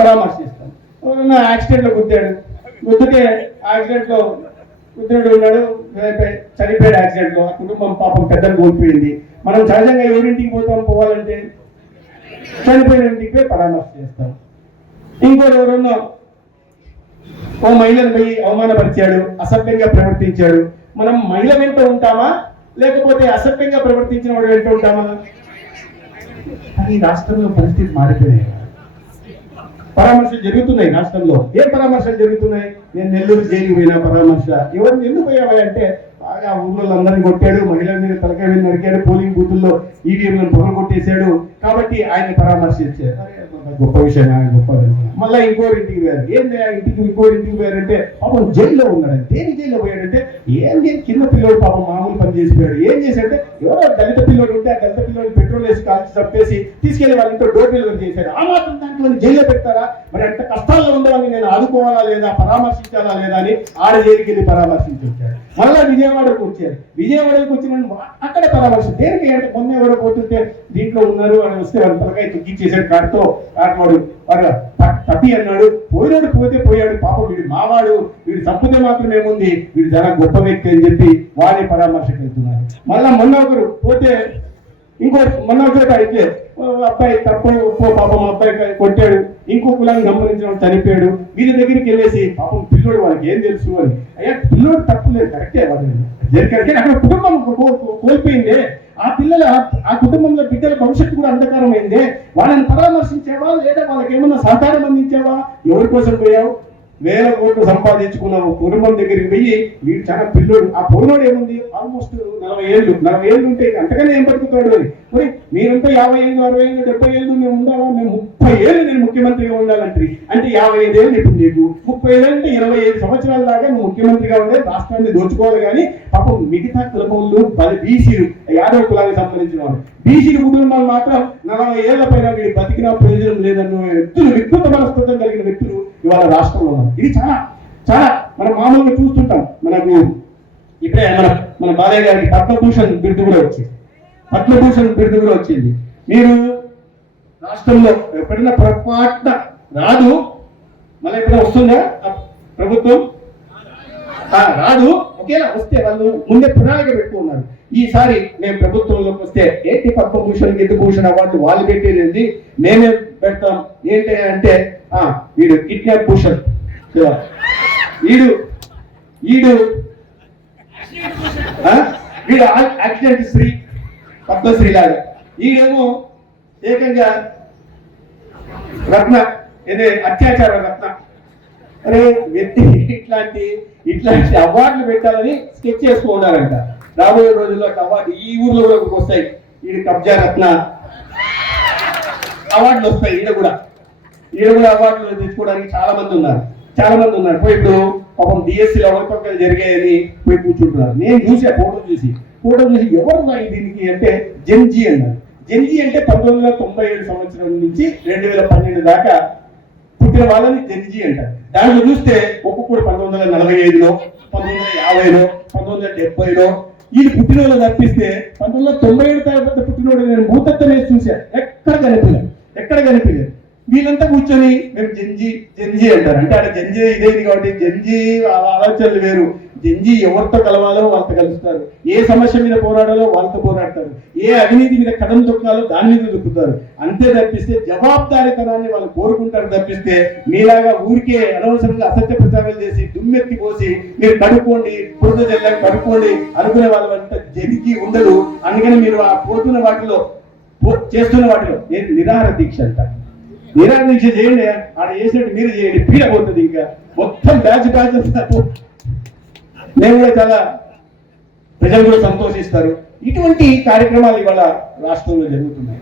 పరామర్శిస్తాం. ఎవరన్నా యాక్సిడెంట్లో గుద్దితే యాక్సిడెంట్లో గుద్దినట్టు ఉన్నాడు, చనిపోయాడు యాక్సిడెంట్లో, ఆ కుటుంబం పాపం పెద్దలు కోల్పోయింది. మనం సహజంగా ఎవరింటికి పోవాలంటే చనిపోయిన ఇంటికి పోయి పరామర్శ చేస్తాం. ఇంకోటి ఎవరన్నా ఓ మహిళను పోయి అవమానపరిచాడు, అసభ్యంగా ప్రవర్తించాడు, మనం మహిళ వెంట ఉంటామా లేకపోతే అసభ్యంగా ప్రవర్తించిన వాడు వెంట ఉంటామా? ఈ రాష్ట్రంలో పరిస్థితి మారిపోయినాయి. పరామర్శలు జరుగుతున్నాయి రాష్ట్రంలో. ఏం పరామర్శలు జరుగుతున్నాయి? నేను నెల్లూరు జైలు పోయినా పరామర్శ. ఎవరిని ఎందుకు పోయావా అంటే, బాగా ఊళ్ళో అందరినీ కొట్టాడు, మహిళల మీద తలకాయ మీద నరికాడు, పోలింగ్ బూతుల్లో ఈవీఎంలను పొగలు కొట్టేశాడు, కాబట్టి ఆయన పరామర్శించారు. గొప్ప విషయం, ఆయన గొప్ప. మళ్ళీ ఇంకోరింటికి పోయారు. ఏంటి ఇంకోరింటికి పోయారంటే, పాపం జైల్లో ఉన్నాడు. దేని జైల్లో పోయాడంటే, ఏం చిన్న పిల్లోడు పాపం మామూలు పని చేసిపోయాడు. ఏం చేశాడంటే, ఎవరో దళిత పిల్లోడు ఉంటే ఆ దళిత పిల్లోడు పెట్రోల్ వేసి కాల్చి చంపేసి తీసుకెళ్లి వాళ్ళ ఇంట్లో డోర్ డెలివరీ చేశాడు. ఆ మాత్రం దాంట్లో జైల్లో పెడతారా? మరి అంత కష్టాల్లో ఉండేవాళ్ళని నేను ఆదుకోవాలా లేదా, పరామర్శించాలా లేదా అని ఆడ జైలుకి వెళ్ళి పరామర్శించి వచ్చాడు. మళ్ళీ విజయవాడకు వచ్చారు. విజయవాడకు వచ్చిన అక్కడే పరామర్శ. దేనికి అంటే, మొన్న ఎవరో పోతుంటే దీంట్లో ఉన్నారు అని వస్తే వాళ్ళ తలకాయ తొక్కిచ్చేసాడు కాటుతో. కాటువాడు తప్పి అన్నాడు. పోయినాడు పోతే పోయాడు, పాపం వీడు మావాడు, వీడు తప్పితే మాత్రం ఏముంది, వీడు చాలా గొప్ప వ్యక్తి అని చెప్పి వారి పరామర్శకు వెళ్తున్నారు. మళ్ళా మొన్న ఒకరు పోతే మొన్న ఒకరు అయితే అబ్బాయి తప్పు పాపం అబ్బాయి కొట్టాడు, ఇంకో కులాన్ని గమనించడం చనిపోయాడు. వీళ్ళ దగ్గరికి వెళ్ళేసి పాపం పిల్లోడు వాళ్ళకి ఏం తెలుసు అని, అయ్యా పిల్లోడు తప్పు లేదు, కరెక్టే జరిగితే అక్కడ కుటుంబం కోల్పోయిందే, ఆ కుటుంబంలో బిడ్డల భవిష్యత్తు కూడా అంధకారమైందే, వాళ్ళని పరామర్శించావా లేదా వాళ్ళకి ఏమన్నా సహకారం అందించావా? ఎవరి కోసం పోయావు? వేల కోట్లు సంపాదించుకున్నావు, కుటుంబం దగ్గరికి పోయి వీడు చాలా పిల్లోడు. ఆ పోయినోడు ఏముంది, ఆల్మోస్ట్ 40 ఏళ్ళు ఉంటే అంతగానే ఏం బతుకుతాడు అని. మరి మీరంతా 50 ఏళ్ళు 60 ఏళ్ళు 70 ఏళ్ళు మేము ఉండాలా? మేము 30 ఏళ్ళు నేను ముఖ్యమంత్రిగా ఉండాలంటే అంటే 55 ఏళ్ళు ఇప్పుడు నీకు 35 అంటే 25 సంవత్సరాల దాకా నువ్వు ముఖ్యమంత్రిగా ఉండే రాష్ట్రాన్ని దోచుకోవాలి. కానీ పాపం మిగతా కులములు బీసీలు, యాదవ కులానికి సంబంధించిన వాళ్ళు, బీసీ కుటుంబాలు మాత్రం 40 ఏళ్ల పైన వీడు బతికినా ప్రయోజనం లేదన్న వ్యక్తులు, వికృత మనస్తత్వం కలిగిన వ్యక్తులు ఇవాళ రాష్ట్రంలో ఉన్నారు. ఇది చాలా చాలా మనం మామూలుగా చూస్తుంటాం. మనకు ఇప్పుడే మన బాలయ్య గారికి పద్మభూషణ్ బిరుదు కూడా వచ్చింది. మీరు రాష్ట్రంలో ఎప్పుడైనా పొరపాటున రాదు, మళ్ళీ ఎప్పుడైనా వస్తుందా ప్రభుత్వం? రాదు. ఒకేలా వస్తే వాళ్ళు ముందే ప్రణాళిక పెట్టుకున్నారు, ఈసారి మేము ప్రభుత్వంలోకి వస్తే ఏంటి పద్మభూషణ్ గిరిభూషణ్ అవార్డు వాళ్ళు పెట్టేది మేమే పెడతాం. ఏంటి అంటే, వీడు కిడ్నాప్ భూషణ్, వీడు యాక్సిడెంట్ శ్రీ, పద్మశ్రీ లాగా. వీడేమో ఏకంగా రత్న, ఏదే అత్యాచార రత్న. అరే వ్యక్తి ఇట్లాంటి అవార్డులు పెట్టాలని స్కెచ్ చేసుకున్నారంట. రాబోయే రోజుల్లో అవార్డు ఈ ఊర్లో కూడా వస్తాయి. వీడి కబ్జా రత్న అవార్డులు వస్తాయి. ఈడ కూడా అవార్డులు తెచ్చుకోవడానికి చాలా మంది ఉన్నారు. పోయి ఇప్పుడు పాపం డిఎస్సీలో అవకతవకలు జరిగాయని పోయి కూర్చుంటున్నారు. నేను చూసా ఫోటో చూసి ఎవరు దీనికి అంటే జెన్జీ అన్నారు. జెన్జీ అంటే 1997 సంవత్సరం నుంచి 2012 దాకా పుట్టిన వాళ్ళని జెన్జీ అంటారు. దాంట్లో చూస్తే ఒక్కొక్కడు 1945లో, 1950లో, 1970లో వీళ్ళు పుట్టినోళ్ళు తప్పిస్తే 1997 తర్వాత పుట్టినోడు నేను భూతత్వం వేసి చూశాను. ఎక్కడ కనిపించలేదు. వీళ్ళంతా కూర్చొని మేము జెన్జీ అంటారు. అంటే అక్కడ జెన్జీ ఇదేది కాబట్టి జెన్జీ ఆలోచనలు వేరు. జెన్జీ ఎవరితో కలవాలో వాళ్ళతో కలుస్తారు, ఏ సమస్య మీద పోరాడాలో వాళ్ళతో పోరాడతారు, ఏ అవినీతి మీద కథం తొక్కాలో దాని మీద దొక్కుతారు. అంతే తప్పిస్తే జవాబుదారీతనాన్ని వాళ్ళు కోరుకుంటారు తప్పిస్తే మీలాగా ఊరికే అనవసరంగా అసత్య ప్రచారాలు చేసి దుమ్మెత్తి పోసి మీరు కడుక్కోండి, బురద జల్లని కడుక్కోండి అనుకునే వాళ్ళ అంతా జెన్జీ ఉండదు. అందుకని మీరు ఆ చేస్తున్న వాటిలో నిరాహార దీక్ష అంటారు. నిరాహార దీక్ష చేయండి, ఆడ చేసినట్టు మీరు చేయండి, పీడ పోతుంది. ఇంకా మొత్తం బ్యాచ్ నేను కూడా చాలా ప్రజలు కూడా సంతోషిస్తారు. ఇటువంటి కార్యక్రమాలు ఇవాళ రాష్ట్రంలో జరుగుతున్నాయి.